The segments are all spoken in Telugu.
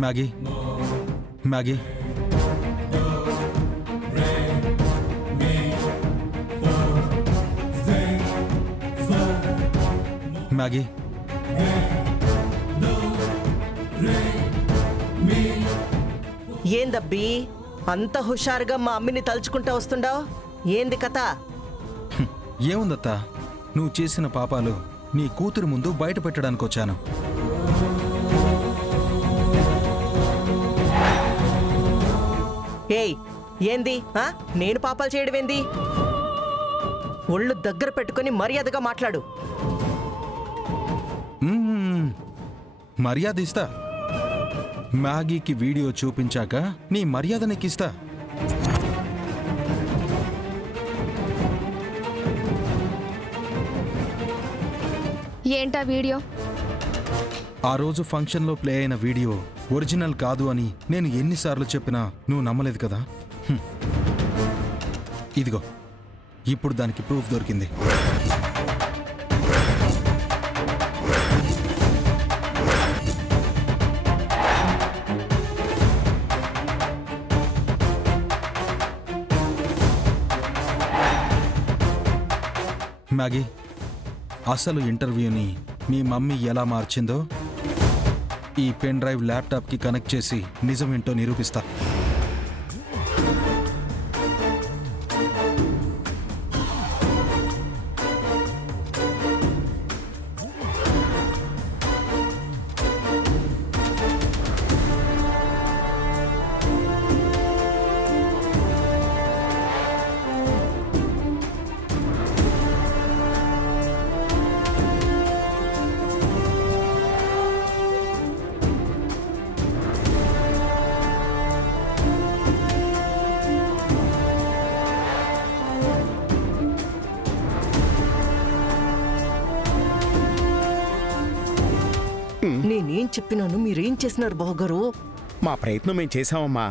మ్యాగీ మ్యాగీ మ్యాగీ ఏందబ్బి అంత హుషారుగా మా అమ్మిని తలుచుకుంటా వస్తుండావు? ఏంది కథ? ఏముందత్తా, నువ్వు చేసిన పాపాలు నీ కూతురు ముందు బయట పెట్టడానికి వచ్చాను. ఏయ్ ఏంది? నేను పాపాలు చేయడం ఏంది? ఒళ్ళు దగ్గర పెట్టుకుని మర్యాదగా మాట్లాడు. మర్యాద ఇస్తా. మ్యాగీకి వీడియో చూపించాక నీ మర్యాద నీకిస్తా. ఏంటా వీడియో? ఆ రోజు ఫంక్షన్లో ప్లే అయిన వీడియో ఒరిజినల్ కాదు అని నేను ఎన్నిసార్లు చెప్పినా నువ్వు నమ్మలేదు కదా. ఇదిగో ఇప్పుడు దానికి ప్రూఫ్ దొరికింది. మ్యాగీ, అసలు ఇంటర్వ్యూని మీ మమ్మీ ఎలా మార్చిందో ఈ పెన్ డ్రైవ్ ల్యాప్టాప్కి కనెక్ట్ చేసి నిజమేంటో నిరూపిస్తా. నేనేం చెప్పినాను, మీరేం చేసినారు బావగారు? మా ప్రయత్నం మేం చేశామమ్మా.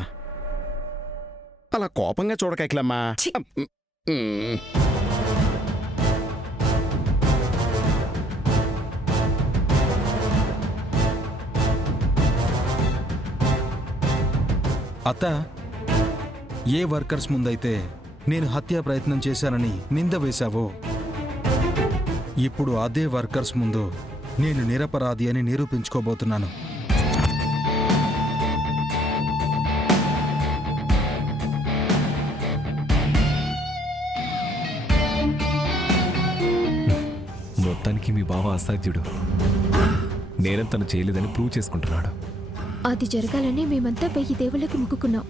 అలా కోపంగా చూడకలమ్మా. అత్త, ఏ వర్కర్స్ ముందైతే నేను హత్యా ప్రయత్నం చేశానని నింద వేశావో, ఇప్పుడు అదే వర్కర్స్ ముందు నేను నిరపరాధి అని నిరూపించుకోబోతున్నాను. మొత్తానికి మీ బావ అసాధ్యుడు. నేరం తను చేయలేదని ప్రూవ్ చేసుకుంటున్నాడు. అది జరగాలని మేమంతా 1000 దేవుళ్ళకు మొక్కుకున్నాం.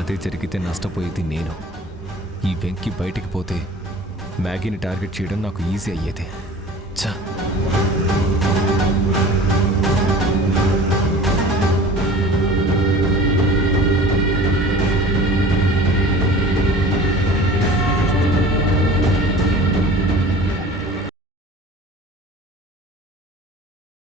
అదే జరిగితే నష్టపోయేది నేను. ఈ వెంకి బయటికి పోతే మ్యాగీని టార్గెట్ చేయడం నాకు ఈజీ అయ్యేది. చా